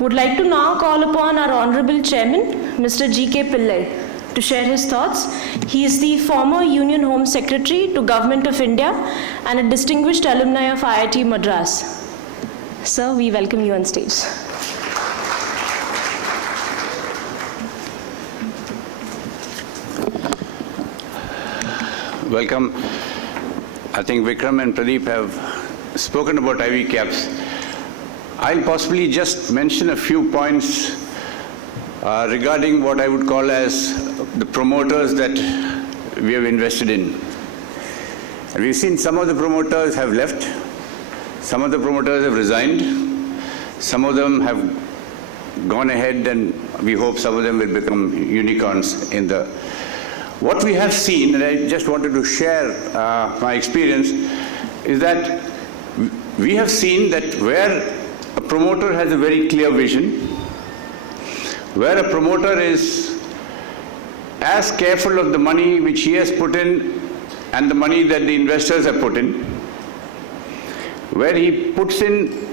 Would like to now call upon our Honorable Chairman, Mr. G.K. Pillai, to share his thoughts. He is the former Union Home Secretary to Government of India and a distinguished alumni of IIT Madras. Sir, we welcome you on stage. Welcome. I think Vikram and Pradeep have spoken about IvyCaps. I'll possibly just mention a few points regarding what I would call as the promoters that we have invested in. And we've seen some of the promoters have left, some of the promoters have resigned, some of them have gone ahead, and we hope some of them will become unicorns in the... What we have seen, and I just wanted to share my experience, is that we have seen that where a promoter has a very clear vision, where a promoter is as careful of the money which he has put in and the money that the investors have put in, where he puts in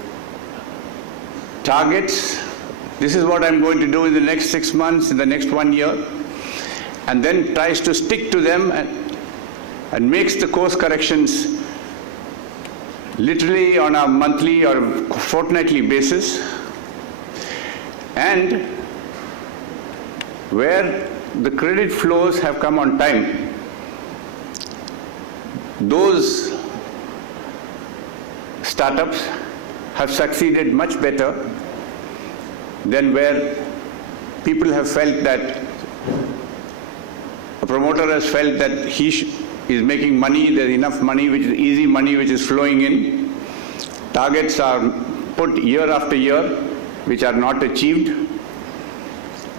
targets, this is what I'm going to do in the next 6 months, in the next 1 year, and then tries to stick to them and makes the course corrections literally on a monthly or fortnightly basis, and where the credit flows have come on time, those startups have succeeded much better than where people have felt that a promoter has felt that he is making money, there's enough money, which is easy money which is flowing in. Targets are put year after year, which are not achieved.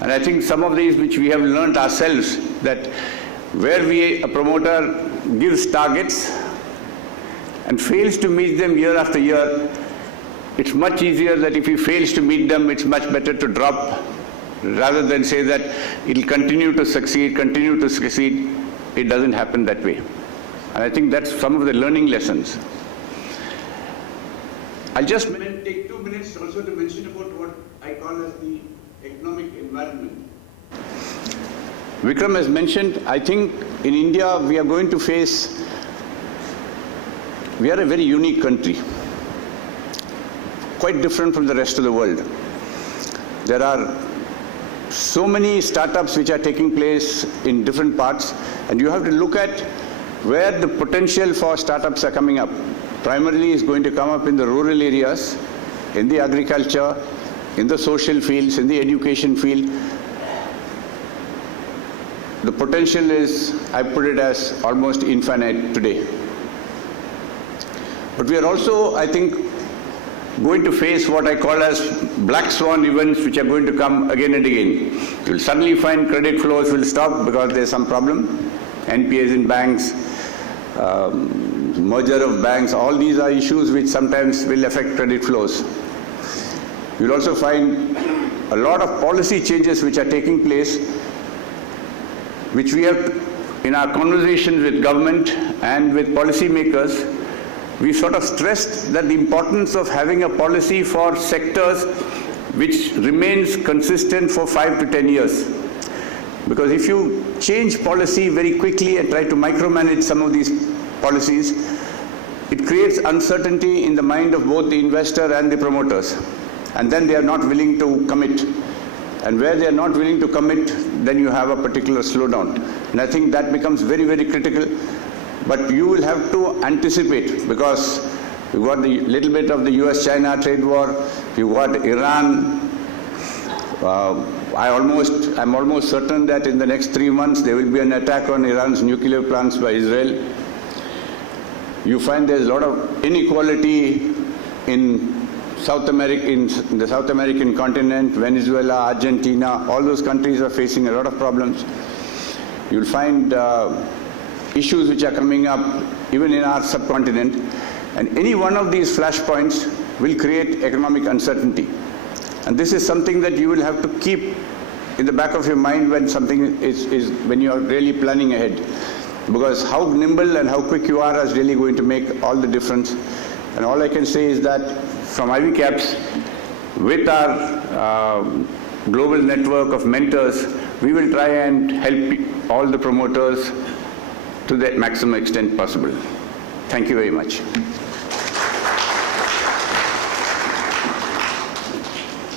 And I think some of these which we have learnt ourselves, that where a promoter gives targets and fails to meet them year after year, it's much easier that if he fails to meet them, it's much better to drop, rather than say that it'll continue to succeed. It doesn't happen that way. And I think that's some of the learning lessons. I'll just take 2 minutes also to mention about what I call as the economic environment. Vikram has mentioned, I think in India we are going to face, we are a very unique country, quite different from the rest of the world. There are so many startups which are taking place in different parts, and you have to look at where the potential for startups are coming up. Primarily is going to come up in the rural areas, in the agriculture, in the social fields, in the education field. The potential is, I put it as almost infinite today. But we are also, I think, going to face what I call as black swan events which are going to come again and again. You'll suddenly find credit flows will stop because there's some problem. NPAs in banks, merger of banks, all these are issues which sometimes will affect credit flows. You'll also find a lot of policy changes which are taking place, which we have, in our conversations with government and with policymakers, we sort of stressed that the importance of having a policy for sectors which remains consistent for 5 to 10 years. Because if you change policy very quickly and try to micromanage some of these policies, it creates uncertainty in the mind of both the investor and the promoters. And then they are not willing to commit. And where they are not willing to commit, then you have a particular slowdown. And I think that becomes very, very critical. But you will have to anticipate, because you've got the little bit of the US-China trade war, you've got Iran. I'm almost certain that in the next 3 months there will be an attack on Iran's nuclear plants by Israel. You find there's a lot of inequality in South America, in the South American continent, Venezuela, Argentina, all those countries are facing a lot of problems. You'll find issues which are coming up even in our subcontinent, and any one of these flashpoints will create economic uncertainty. And this is something that you will have to keep in the back of your mind when when you are really planning ahead. Because how nimble and how quick you are is really going to make all the difference. And all I can say is that from IvyCaps, with our global network of mentors, we will try and help all the promoters to the maximum extent possible. Thank you very much.